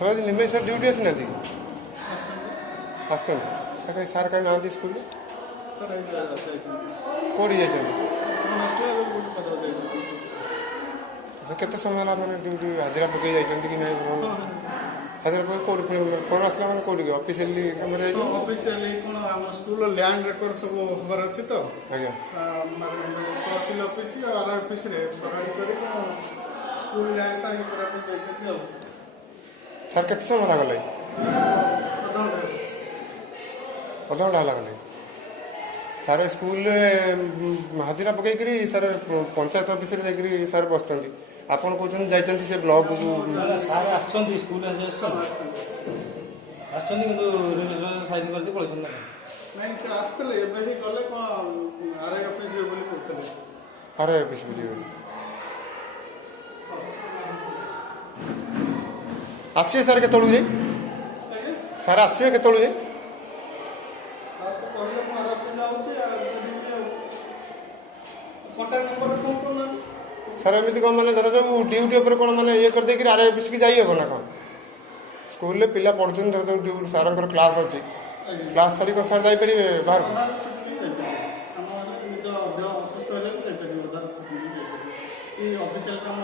sir निमेश sir duty आसी ना आसुँच sir सार कहीं ना स्कूल कौटी जाते समय मैंने ड्यूटी हाजिरा पकई जाती कि ना हाजिरा पकड़ कौट फोन आसला मैंने कौटी ऑफिशियली ऑफिशियली कौन आम स्कूल लैंड रेकर्ड सब खबर अच्छी तो आज्ञा तहसील ऑफिस आर ऑफिस स्कूल लैंड सर केते समय लगल अधघंटा लगल सारे स्कूल हाजिरा पकईकरी सर पंचायत ऑफिस सर बसते आपन कहते जाइए से ब्लॉक को सार आसुँच स्कूल आसुँच कि साइन करके पड़े नहीं से आसते गले कौन आर आई ऑफिस कहते आर आई ऑफिस बुझे आसवे सर के जाए सर आसवे के जाए सर एमती कौन मैंने धर जो ड्यूटी उपर कौन मैंने ये कर देकर आर आई ऑफिस की जाइए ना कौन स्कूल पिला पढ़ुन धर जो सार क्लास अच्छी क्लास सारी कौन सर जापर बाहर ऑफिशियल काम